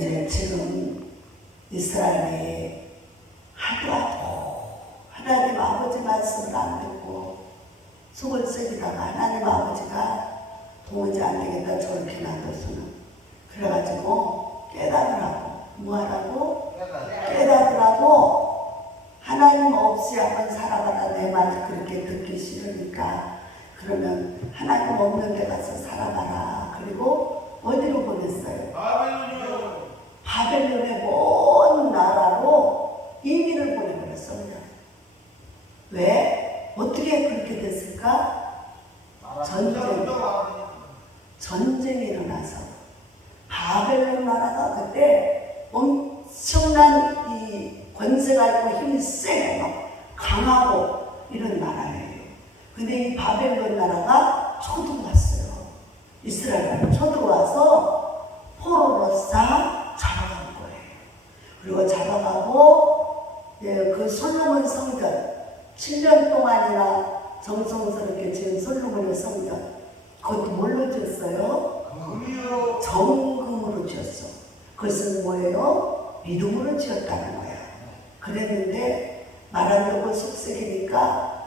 이제 지금 이스라엘이 하도 하나님 아버지 말씀을 안 듣고 속을 썩이다가 하나님 아버지가 도무지 안 되겠다 저렇게 놔뒀으면 그래가지고 깨달으라고 뭐하라고? 깨달으라고 하나님 없이 한번 살아봐라. 내 말 그렇게 듣기 싫으니까 그러면 하나님 없는 데 가서 살아봐라. 그리고 어디로 보냈어요? 바벨론의 먼 나라로 이민을 보내버렸어요. 왜? 어떻게 그렇게 됐을까? 전쟁이 일어나서 바벨론 나라가 그때 엄청난 이 권세가 있고 힘이 세고 강하고 이런 나라예요. 근데 이 바벨론 나라가 쳐들어왔어요. 이스라엘을 쳐들어와서 포로로 싹 잡아간 거예요. 그리고 잡아가고 그 솔로몬 성전 7년 동안이나 정성스럽게 지은 솔로몬의 성전 그것도 뭘로 지었어요? 정금으로 지었어. 그것은 뭐예요? 믿음으로 지었다는 거야. 그랬는데 말하려고 속색이니까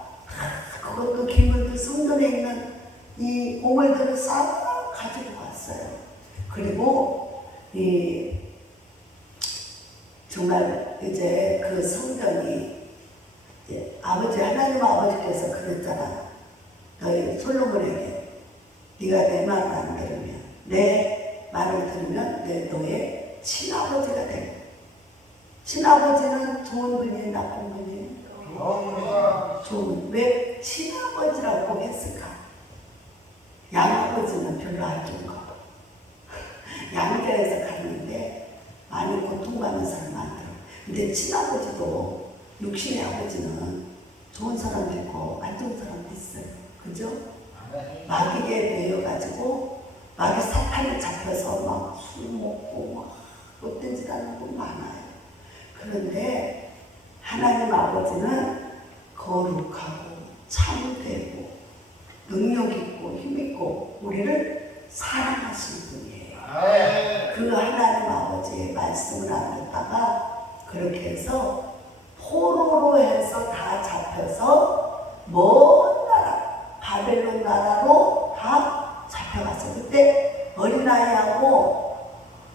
그것도 기물들 성전에 있는 이 보물들을 싹 가지고 왔어요. 그리고 정말 이제 그 성전이 이제 하나님 아버지께서 그랬잖아. 너희 솔로몬에게 네가 내 말을 안 들으면 내 말을 들으면 너의 친아버지가 돼. 친아버지는 좋은 분이 나쁜 분이? 좋은. 왜 친아버지라고 했을까? 양아버지는 별로 안 좋은 거. 양자에서 갔는데 많이 고통받는 사람 많더라. 근데 친아버지도 육신의 아버지는 좋은 사람도 있고 안 좋은 사람도 있어요. 그죠? 마귀에 매여가지고 마귀 사탄에 잡혀서 막 술 먹고 막 못된 짓 하는 분 많아요. 그런데 하나님 아버지는 거룩하고 참되고 능력 있고 힘 있고 우리를 사랑하시는 분이에요. 그 하나님 아버지의 말씀을 안 듣다가 그렇게 해서 포로로 해서 다 잡혀서 먼 나라 바벨론 나라로 다 잡혀갔어요. 그때 어린아이하고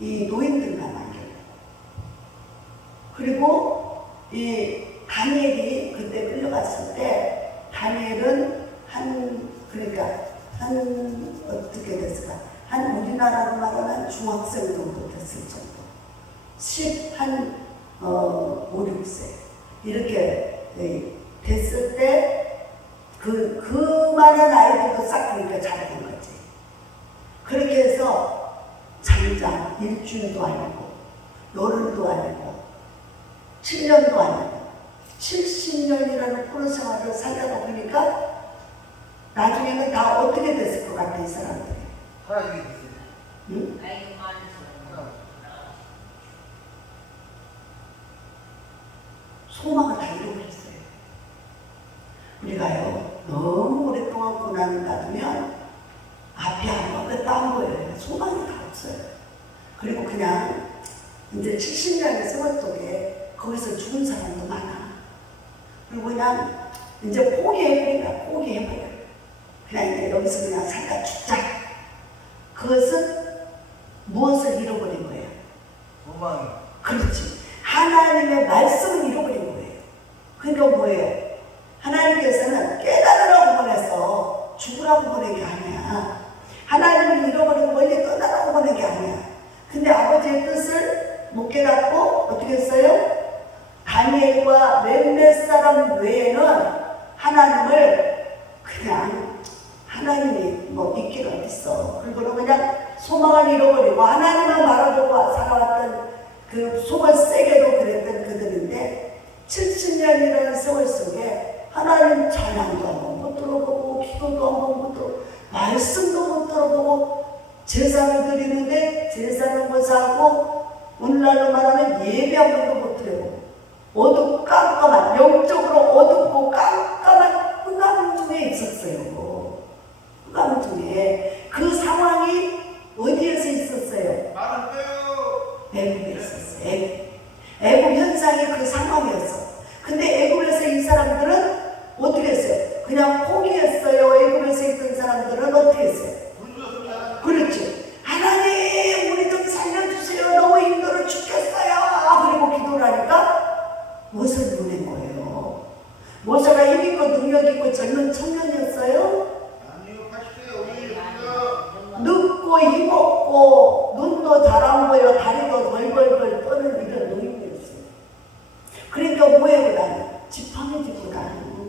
이 노인들만 남겨요. 그리고 이 다니엘이 그때 끌려갔을 때 다니엘은 어떻게 됐을까? 우리나라로 말하면 중학생 정도 됐을 정도. 5, 6세. 이렇게 됐을 때, 그만한 아이들도 싹 그러니까 자라는 거지. 그렇게 해서 장장 일주일도 아니고, 열흘도 아니고, 7년도 아니고, 70년이라는 포로 생활을 살다가 보니까 나중에는 다 어떻게 됐을 것 같아, 이 사람들이? 응? 소망을 다 잃어버렸어요. 우리가요, 너무 오랫동안 고난을 받으면 앞이 아무것도 안 보여요. 소망이 다 없어요. 그리고 그냥 이제 70년의 세월 속에 거기서 죽은 사람도 많아. 그리고 그냥 이제 포기해버려. 그냥 이제 여기서 그냥 살다 죽자. 그것은 무엇을 잃어버린 거예요? 소망. 그렇지. 하나님의 말씀을 잃어버린 거예요. 그러니까 뭐예요? 하나님께서는 깨달으라고 보내서 죽으라고 보낸 게 아니야. 하나님을 잃어버리고 멀리 떠나라고 보낸 게 아니야. 근데 아버지의 뜻을 못 깨닫고 어떻게 했어요? 다니엘과 몇몇 사람 외에는 하나님을 그냥 하나님이 있긴 어딨어. 그리고 그냥 소망을 잃어버리고 하나님만 바라보고 살아왔던 그 속을 세게도 그랬던 그들인데 70년이라는 세월 속에 하나님 찬양도 한번 못 들어보고 기도도 한번 못 들어보고 말씀도 못 들어보고 제사를 드리는데 제사는 못하고 오늘날로 말하면 예배 한 번도 못 드려보고 어둡고 깜깜한 영적으로 어둡고 깜깜한 흑암 중에 있었어요. 흑암 중에 그 상황이 어디에서 있었어요? 늙고 힘없고 눈도 잘 안 보여 다리도 벌벌벌 떠는 이런 노인이었어요. 그러니까 뭐 하고 다녀? 지팡이 짚고 다니고.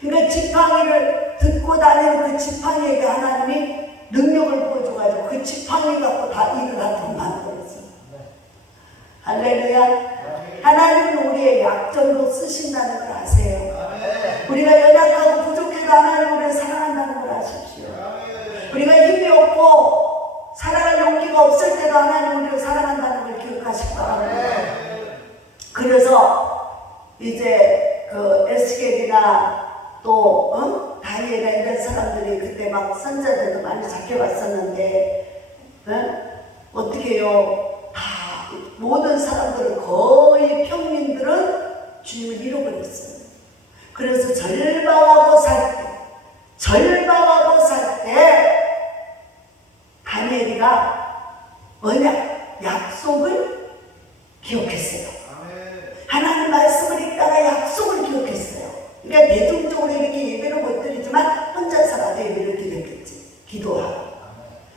그러니까 지팡이를 듣고 다니는 그 지팡이에게 하나님이 능력을 보여줘가지고 그 지팡이 갖고 다 일을 하도록 만들었어요. 할렐루야. 하나님은 우리의 약점으로 쓰신다는 걸 아세요. 우리가 연약하고 부족해도 하나님 우리를 사랑한다는 걸 아십시오. 우리가 힘이 없고 살아갈 용기가 없을 때도 하나님 우리를 사랑한다는 걸 기억하시기 바랍니다. 그래서 이제 그 에스겔이나 또 다니엘이나 이런 사람들이 그때 막 선자들도 많이 잡혀갔었는데 어떻게 해요? 다 모든 사람들은 거의 평민들은 주님을 잃어버렸어요. 그래서 절망하고 살 때 다니엘이가 언약 약속을 기억했어요. 하나님 말씀을 읽다가 약속을 기억했어요. 그러니까 대중적으로 이렇게 예배를 못 드리지만 혼자서라도 예배를 드렸겠지. 기도하고.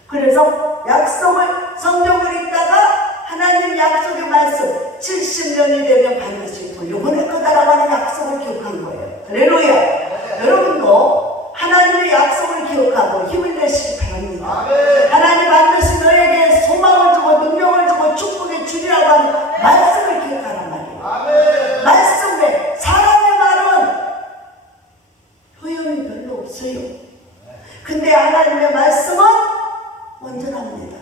그래서 약속을 성경을 읽다가 하나님 약속의 말씀 70년이 되면 반드시 돌려보낼 거다라고 하는 약속을 기억한 거예요. 할렐루야. 여러분도 하나님의 약속을 기억하고 힘을 내시기 바랍니다. 하나님 반드시 너에게 소망을 주고 능력을 주고 축복을 주리라고 하는 말씀을 기억하란 말이에요. 말씀에 사람의 말은 효용이 별로 없어요. 근데 하나님의 말씀은 온전합니다.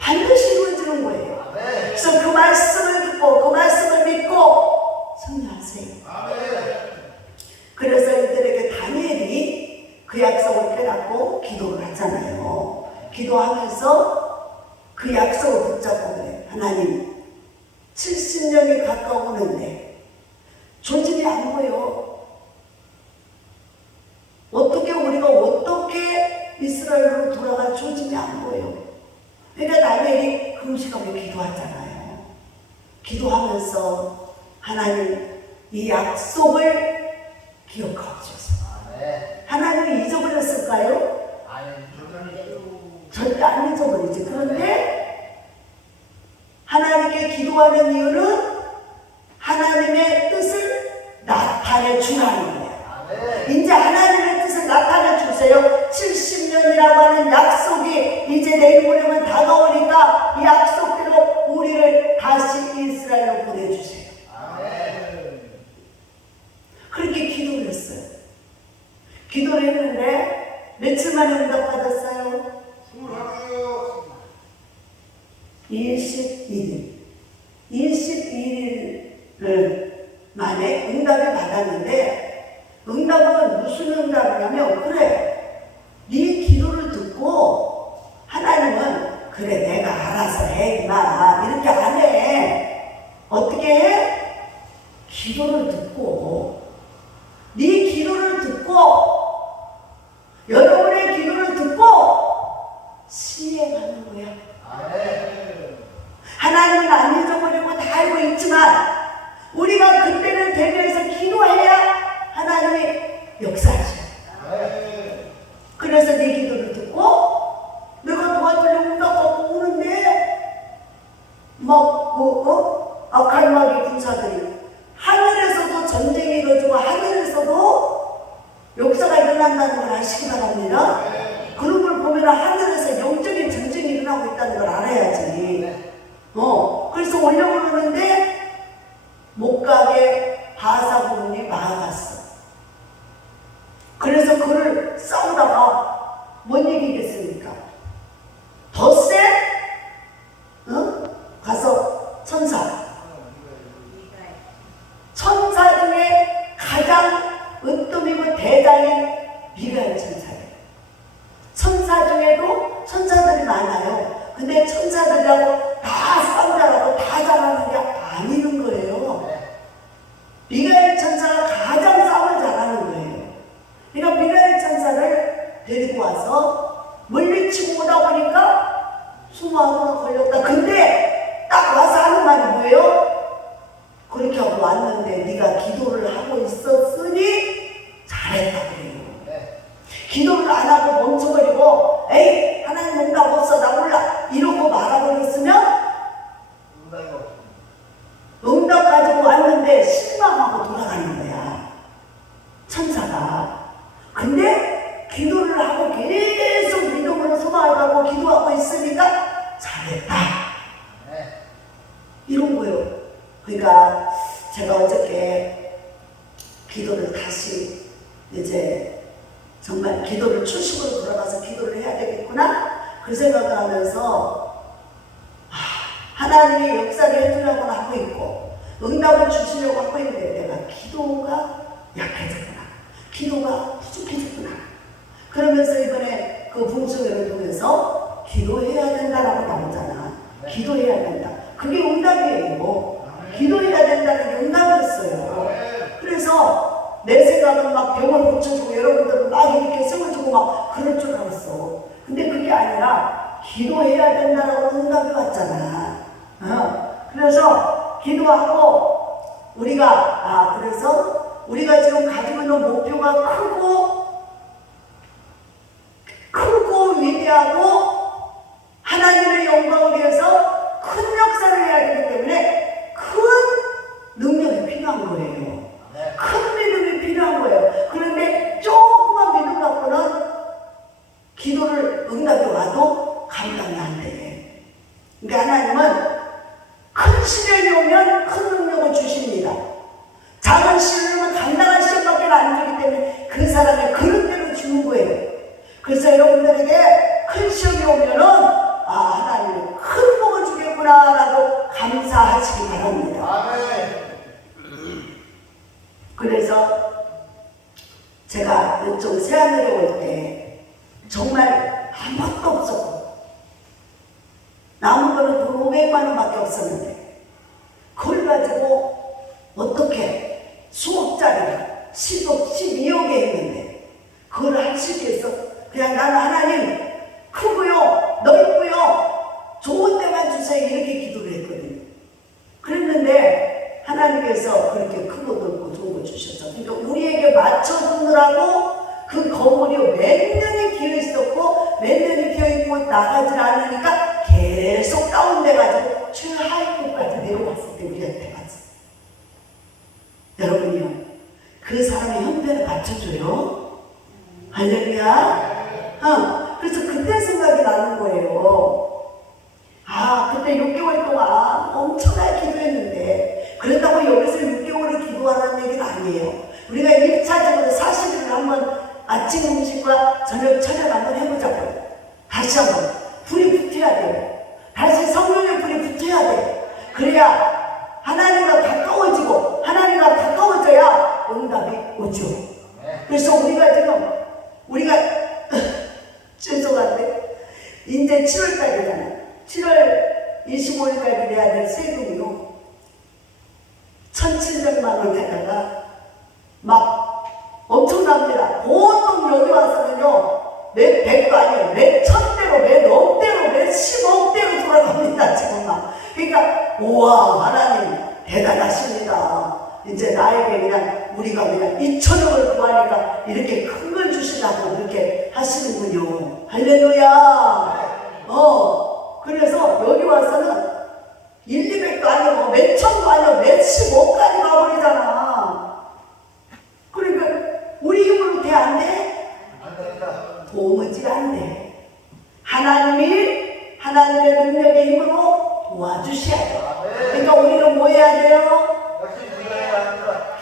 반드시 이루어지는 거예요. 그래서 그 말씀을 듣고 그 말씀을 믿고 승리하세요. 그래서 이들에게 다니엘이 그 약속을 깨닫고 기도를 하잖아요. 기도하면서 그 약속을 붙잡고 그래. 하나님 70년이 가까우는데 조짐이 안 보여. 어떻게 이스라엘로 돌아갈 조짐이 안 보여. 그러니까 다니엘이 금식하며 기도하잖아요. 기도하면서 하나님 이 약속을 기억하옵소서. 하나님이 잊어버렸을까요? 절대 안 잊어버리지. 그런데 하나님께 기도하는 이유는 하나님의 뜻을 나타내 주라는 거예요. 이제 하나님의 뜻을 나타내 주세요. 70년이라고 하는 약속이 이제 내일 모레면 다가오니까 이 약속대로 우리를 다시 이스라엘로 보내주세요. 그렇게 기도를 했어요. 기도를 했는데 며칠 만에 응답받았어요? 21일 만에 응답을 받았는데 응답은 무슨 응답이냐면 그래 네 기도를 듣고 하나님은 그래 내가 알아서 해 임마 이렇게 안 해. 어떻게 해? 기도를 듣고 네 기도를 듣고 여러분의 기도를 듣고 시행하는 거야. 하나님은 안 잊어버리고 다 알고 있지만 우리가 그때를 대비해서 기도해야 하나님이 역사하셔. 그래서 네 기도를 듣고 내가 도와주려고 응답받고 오는데 막 아칼마기 군사들이 하늘에서도 전쟁이 이루어지고 하늘에서도 역사가 일어난다는 걸 아시기 바랍니다. 그런 걸 보면 하늘에서 영적인 전쟁이 일어나고 있다는 걸 알아야지. 그래서 오려고 그러는데 못 가게 바사 부분이 막아갔어. 그래서 그를 싸우다가 못 이기겠습니까? 덧세? 가서 천사 중에 가장 으뜸이고 대장인 미가엘 천사예요. 천사 중에도 천사들이 많아요. 근데 천사들이라고 다 싸우자라고 다 잘하는 게 아니는 거예요. 미가엘 천사가 가장 싸움을 잘하는 거예요. 그러니까 미가엘 천사를 데리고 와서 물리치고 오다 보니까 수모하고 걸렸다. 근데 딱 와서 하는 말이 뭐예요? 그렇게 하고 왔는데 네가 기도를 하고 있었으니 잘했다 그래요. 기도를 안 하고 멈춰버리고 에이 하나님 뭔가 그러니까 제가 어저께 기도를 다시 이제 정말 기도를 출식으로 돌아가서 기도를 해야 되겠구나 그 생각을 하면서 하나님이 역사를 해주려고 하고 있고 응답을 주시려고 하고 있는데 내가 기도가 약해졌구나, 기도가 부족해졌구나. 그러면서 이번에 그 봉숭이를 통해서 기도해야 된다라고 나오잖아. 기도해야 된다. 그게 응답이에요. 기도해야 된다는 게 응답이었어요. 그래서 내 생각은 막 병을 고쳐주고 여러분들은 막 이렇게 세워주고 막 그럴 줄 알았어. 근데 그게 아니라 기도해야 된다라고 응답이 왔잖아. 그래서 기도하고 그래서 우리가 지금 가지고 있는 목표가 크고 위대하고 하나님의 영광을 위해서 큰 역사를 해야 되기 때문에 큰 능력이 필요한 거예요. 큰 믿음이 필요한 거예요. 그런데 조그만 믿음 갖고는 기도를 응답이 와도 감당이 안 돼. 그러니까 하나님은 큰 시련이 오면 큰 능력을 주십니다. 작은 시련은 간단한 시험밖에 안 주기 때문에 그 사람의 그런 대로 주는 거예요. 그래서 여러분들에게 큰 시험이 오면은 하나님이 큰 복을 주겠구나 라고 감사하시기 바랍니다. 그래서 제가 이쪽 세안을에 올 때 정말 아무것도 없었고 남은 거는 돈 500만 원밖에 없었는데 그걸 가지고 어떻게 수억짜리 10억, 12억에 했는데 그걸 할 수 있겠어? 그냥 나는 하나님 크고요 넓고요 좋은 데만 주세요 이렇게 기도를 했거든요. 그랬는데 하나님께서 그렇게 크고 넓고 좋은 거 주셨죠. 그러니까 우리에게 맞춰주느라고 그 건물이 몇 년이 비어 있었고 몇 년이 비어 있고 나가질 않으니까 계속 다운돼가지고 최하위급까지 내려갔을 때 우리한테 갔어. 여러분이요, 그 사람의 형편을 갖춰줘요. 할렐루야. 그래서 그때 생각이 나는 거예요. 그때 6개월 동안 엄청나게 기도했는데 그렇다고 여기서 6개월을 기도하라는 얘기는 아니에요. 우리가 1차적으로 40일을 한번 아침 음식과 저녁 찬양 한번 해보자고요. 다시 한번 불이 붙어야 돼요. 다시 성령의 불이 붙어야 돼요. 그래야 하나님과 가까워지고 하나님과 가까워져야 응답이 오죠. 그래서 우리가 죄송한데 이제 7월달이잖아요. 7월 25일까지 내야 될 세금이요 1,700만 원 되다가 막 엄청납니다. 보통 여기 와서는요 몇 백도 아니에요. 몇 천대로 몇 억대로 몇 10억대로 돌아갑니다. 지금 막. 그러니까 우와 하나님 대단하십니다. 이제 나에게 그냥 우리가 그냥 2천억을 구하니까 이렇게 큰 걸 주시라고 그렇게 하시는군요. 할렐루야. 그래서 여기 와서는 1, 200도 아니고 몇 천도 아니고 몇 10억까지 가버리잖아. 그러니까 우리 힘으로 돼 안 돼? 안 된다. 도무지 안 돼. 하나님의 능력의 힘으로 도와주셔야 돼. 그러니까 우리는 뭐 해야 돼요?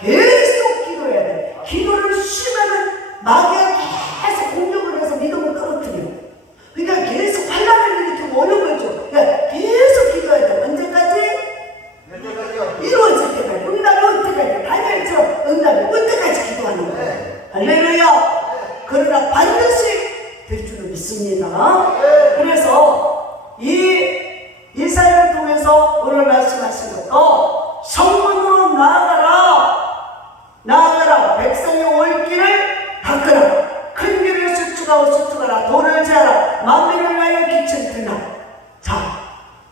계속 기도해야 돼. 기도를 쉬면은 마귀가 계속 공격을 해서 믿음을 떨어뜨려. 그러니까 계속 환란을 일으키고 어려움을 줘. 그러니까 계속 기도해야 돼. 언제까지? 이루어질 때까지. 응답이 올 때까지. 다니엘처럼 응답이 올 때까지 기도하는 거예요. 할렐루야. 그러나 반드시 될 줄을 믿습니다. 그래서 이 이사야를 통해서 오늘 말씀하신 것도 성문으로 나아가라 백성의 올 길을 닦으라 큰 길을 수축하라 돌을 제하라 만민을 위하여 기층 드나. 자,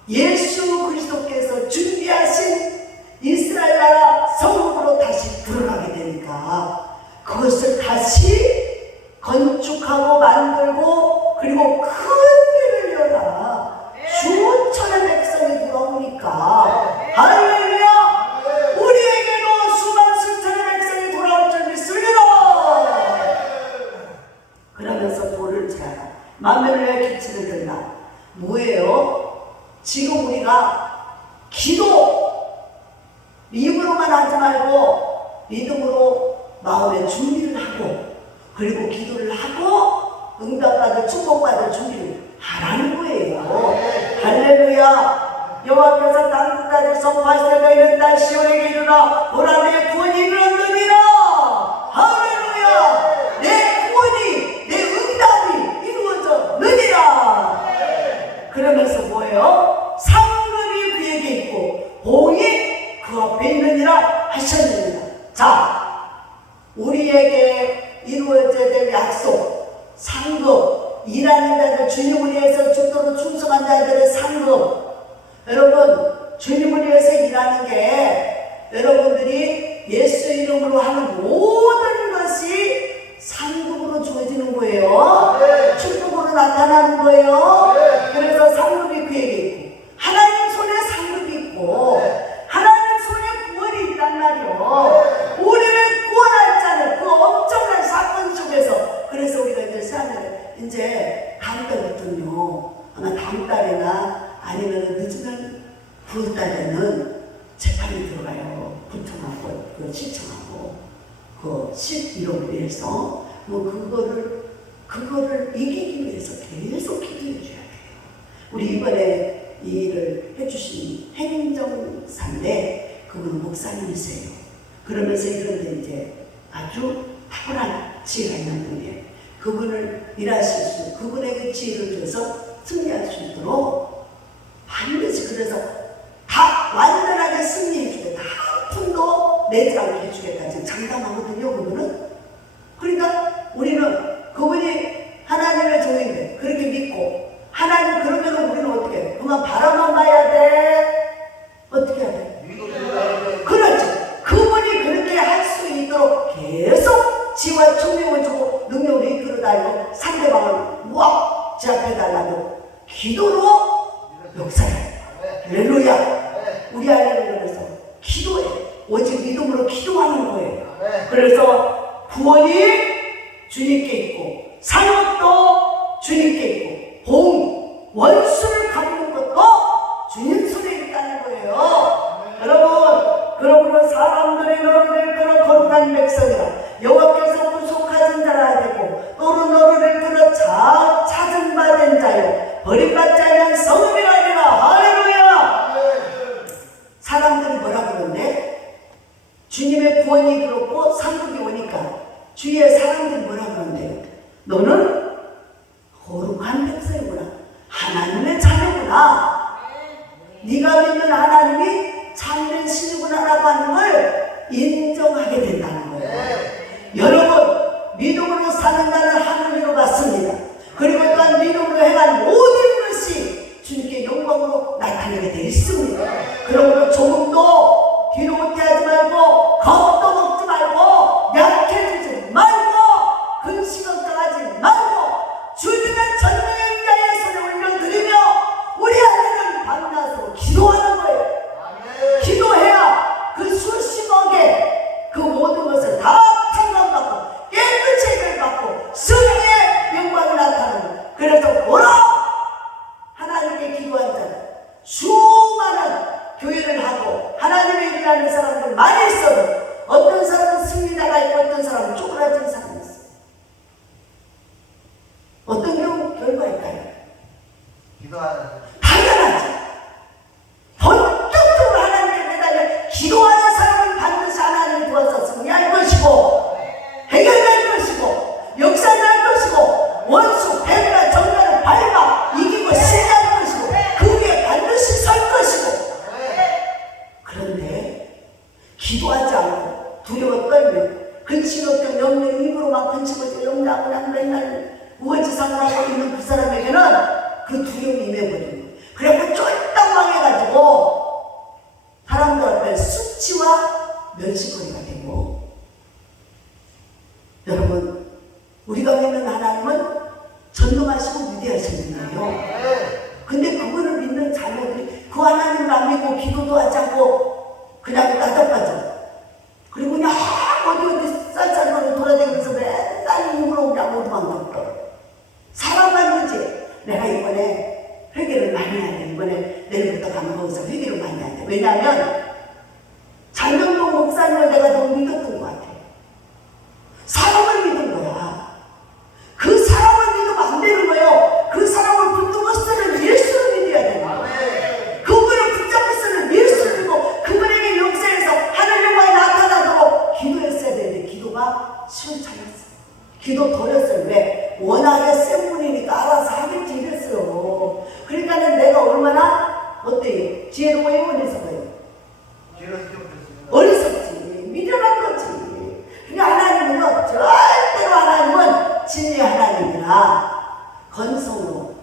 예수 그리스도께서 준비하신 이스라엘 나라 성문으로 다시 들어가게 되니까 그것을 다시 건축하고 만들고 그리고 큰 길을 열어라. 수천의 백성이 돌아오니까 할렐루야. 우리에게도 수만 수천의 백성이 돌아올 줄 믿습니다. 그러면서 돌을 제하라 만민을 위해 기치를 들라. 뭐예요? 지금 우리가 기도 입으로만 하지 말고 믿음으로 마음의 준비를 하고 그리고 기도를 하고 응답받을 축복받을 준비를 하라는 거예요. 할렐루야. 여호와께서 땅끝까지 선포하시되 너희는 딸 시온에게 이르라 보라 내 구원이 이르렀느니라. 할렐루야. 내 구원이 내 응답이 이루어졌느니라. 그러면서 뭐예요? 상급이 그에게 있고 봉이 그 앞에 있느니라 하셨느니라. 자, 우리에게 이루어져야 될 약속, 상급, 일하는 자들, 주님을 위해서 죽도록 충성한 자들의 상급. 여러분, 주님을 위해서 일하는 게 여러분들이 예수 이름으로 하는 모든 것이 상급으로 주어지는 거예요. 축복으로 나타나는 거예요. 그래서 상급이 그에게 있고 하나님 손에 상급이 있고 하나님 손에 구원이 있단 말이요. 우리를 구원할 자는 그 엄청난 사건 속에서. 그래서 우리가 이제 시간을 이제 다음 달부터는요, 아마 다음 달이나 아니면 늦으면 9월 달에는 재판이 들어가요. 구청하고 그 시청하고 그 11호를 위해서 뭐 그거를 이기기 위해서 계속 기도해 줘야 돼요. 우리 이번에 이 일을 해주신 행정사인데 그분은 목사님이세요. 그러면서 이런데 이제 아주 탁월한 지혜가 있는 분이에요. 그분을 일하실 수, 그분에게 지혜를 줘서 승리할 수 있도록 반드시 그래서 다 완전하게 승리해 주겠다. 한 푼도 내지 않게 해주겠다. 지금 장담하거든요, 그분은. 그러니까 우리는 그분이 하나님의 종인데 그렇게 믿고 하나님 그러면 우리는 어떻게 해? 그만 바라만 봐야 돼? 어떻게 해야 돼? 그렇지. 그분이 그렇게 할 수 있도록 계속 지와 총명을 주고 능력을 이끌어 다니고 상대방을 막 제압해달라고 기도로 역사해. 할렐루야. 우리 아이를 그래서 기도해. 오직 믿음으로 기도하는 거예요. 그래서 구원이 주님께 있고 상업도 주님께 있고 봉, 원수를 갚는 것도 주님 손에 있다는 거예요. 여러분, 그러므로 사람들이 너를 일컬어 거룩한 백성이라 여호와께서 구속하신 자라 되고 또는 너를 일컬어 찾은 바 된 자요 버림받지 않은 성읍이라니라. 할렐루야. 사람들이 뭐라 그러는데 주님의 구원이 그렇고 상급이 오니까 주위의 사람들이 뭐라 그러는데요? 너는 거룩한 백성이구나. 하나님의 자녀구나. 네가 믿는 하나님이 참된 신이구나라고 하는 걸 인정하게 된다는 거예요. 여러분, 믿음으로 사는 자는 하늘 위로 갔습니다. 그리고 또한 믿음으로 행한 모든 것이 주님께 영광으로 나타나게 되어 있습니다. 그러므로 조금도 뒤로 후퇴하지 말고 겁도 먹지 말고 약해지지 말고 근심 걱정하지 말고 주님의 전능의 자의 손에 올려드리며 우리 안에는 밤낮으로 기도하는 거예요. 기도해야 그 수십억의 그 모든 것을 다 평강받고 깨끗이 해결받고 승리의 영광이 나타나는 거예요. 그래서 뭐라? 하나님께 기도한 자는 수많은 교회를 하고 하나님의 일을 하는 사람들 많이 있어도 어떤 사람은 승리자가 있고 어떤 사람은 쪼그라진 사람이 있어요. 어떤 경우 결과일까요? 기도하는 당연하죠. 본격적으로 하나님께 매달려 기도하는 사람은 반드시 하나님이 도와서 승리할 것이고 해결될 것이고 역사할 것이고 원수, 뱀이나 정나를 밟아 이기고 승리할 것이고 그 위에 반드시 설 것이고. 그런데 기도하지 않고 두려워 떨며 근심 걱정 염려 입으로만 근심을 염려하고 그냥 맨날 우월지상하고 있는 그 사람에게는 그 두려움이 임해버리고 그래서 쫄딱 망해가지고 사람들 앞에 수치와 멸시거리가 되고. 여러분, 우리가 믿는 하나님은 전능하시고 위대하신 분이에요. 근데 그분을 믿는 자녀들이 그 하나님을 안 믿고 기도도 하지 않고 그냥 나답하죠. 그리고 그냥 어디 쌀쌀거리 돌아다니면서 맨날 입으로 그냥 오도만 걷고 사람만 그러지. 내가 이번에 회개를 많이 해야 돼. 이번에 내일부터 가면 거기서 회개를 많이 해야 돼. 왜냐하면 장명동 목사님을 내가 너무 믿었던 것 같아. 사람을 믿은 거야. 그 사람을 믿으면 안 되는 거예요. 그 사람을 붙들고 쓰는 예수를 믿어야 되는 거예요. 그분을 붙잡고 쓰는 예수를 믿고 그분에게 역사에서 하늘 영광이 나타나도록 기도했어야 되는데 기도가 시원찮았어. 기도 돌렸어요. 왜? 워낙에 센 분이니까 알아서 하겠지 이랬어요. 그러니까는 내가 얼마나 어때요? 지혜로워요? 어리석어요? 어리석지. 미련한 거지. 그러니까 하나님은 절대로 하나님은 진리의 하나님이라 건성으로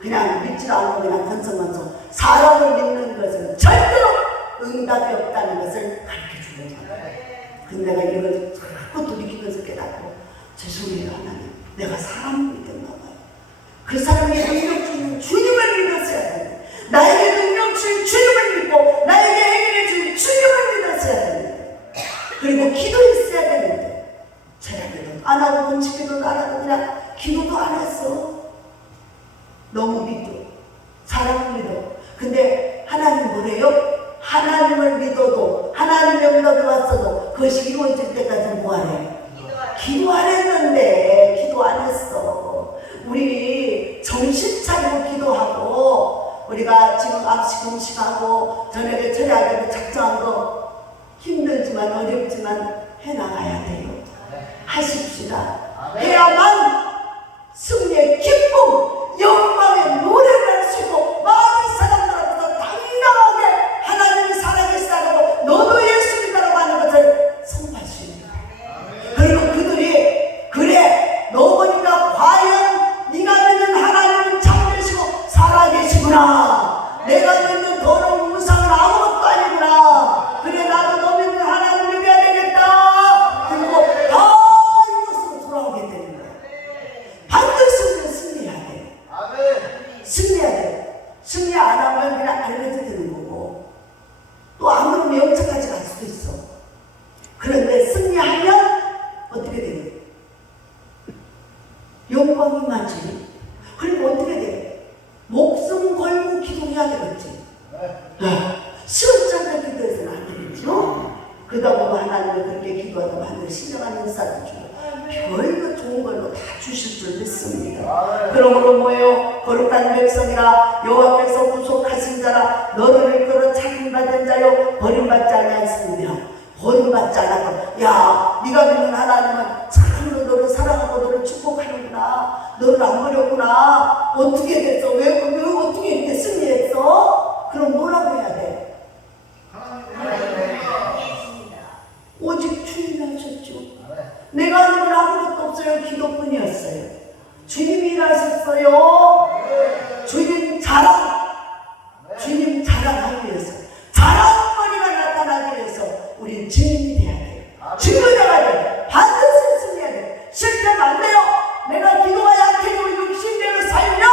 그냥 믿지도 않고 그냥 건성건성 사람을 믿는 것은 절대로 응답이 없다는 것을 가르쳐주는 거예요. 근데 내가 이걸 자꾸 돌이키면서 깨닫고 죄송해요 하나님, 내가 사람을 믿었나 봐요. 그 사람의 능력 주는 주님을 믿었어야 돼. 나에게 능력 주신 주님을 믿고 나에게 해결해 주신 주님을 믿었어야 되는데, 그리고 기도했어야 되는데 제가 안 하고 금식기도도 안 하고 그냥 기도도 안 했어. 너무 믿어. 사람을 믿어. 근데 하나님 뭐래요? 하나님을 믿어도 하나님의 응답이 왔어도 그것이 이루어질 때까지 뭐하래? 기도하랬는데 기도 안 했어. 우리 정신 차리고 기도하고 우리가 지금 암식 금식하고 저녁에 철야하기로 작정한 거 힘들지만 어렵지만 해나가야 돼요. 하십시다. 해야만 승리의 기쁨, 영광의 노래를 할 수 있고 많은 사람들 앞에서 당당하게 하나님이 살아계시다고 너도 예수님이라고 하는 것을 선포할 수 있는 거예요. 그리고 그들이 그래 너 보니까 과연 네가 믿는 하나님은 참되시고 살아계시구나. 내가 믿는 더러운 우상은 아무것도 아니구나. 그래 나도 너 믿는 하나님 믿어야 되겠다. 그리고 다 이것으로 돌아오게 되는 거야. 반드시 우리는 승리해야 돼. 승리해야 돼. 승리 안 하면 그냥 알려져 되는 거고 또 안 그러면 영적까지 갈 수도 있어. 그런데 승리하면 어떻게 돼요? 영광이 많지. 그리고 어떻게 돼? 목숨 걸고 기도해야 되겠지. 시원찮게 기도해서는 안 되겠죠. 그러다 보면 하나님은 그렇게 기도하다 하늘 신령한 인사도 주고 별거 좋은 걸로 다 주실 줄 믿습니다. 그러므로 뭐예요? 거룩한 백성이라 여호와께서 구속하신 자라 너를 이끌어 찾음받은 자요 버림받지 아니하였습니다. 버림받지 않았고 야 네가 믿는 하나님은 참으로 너를 사랑하고 너를 축복하는구나. 너를 안 버렸구나. 어떻게 됐어? 왜 어떻게 이렇게 승리했어? 그럼 뭐라고 해야 돼? 오직 주님이 하셨죠. 내가 하는 건 아무것도 없어요. 기도뿐이었어요. 주님이 일하셨어요. 주님 자랑하기 위해서 자랑거리가 나타나기 위해서 우리는 증인이 돼야 돼요. 증거자가 돼요. 반드시 승리해야 돼요. 실패하면 안 돼요. 내가 기도가 약해지고 육신대로 살면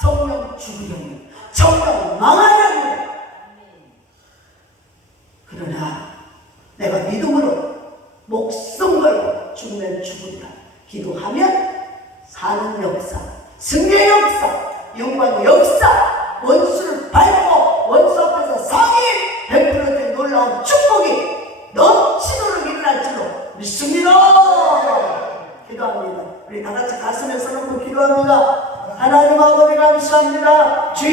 정령 죽으려면 정령 망하려면 그러나 내가 믿음으로 목숨 걸고 죽으면 죽으리라 기도하면 사는 역사, 승리의 역사, 영광의 역사, 원수를 밟고 원수 앞에서 상이 베풀어진 놀라운 축복이 넘치도록 일어날 줄로 믿습니다. 기도합니다. 우리 다 같이 가슴에 서놓고 기도합니다. 하나님 아버지 감사합니다. 주여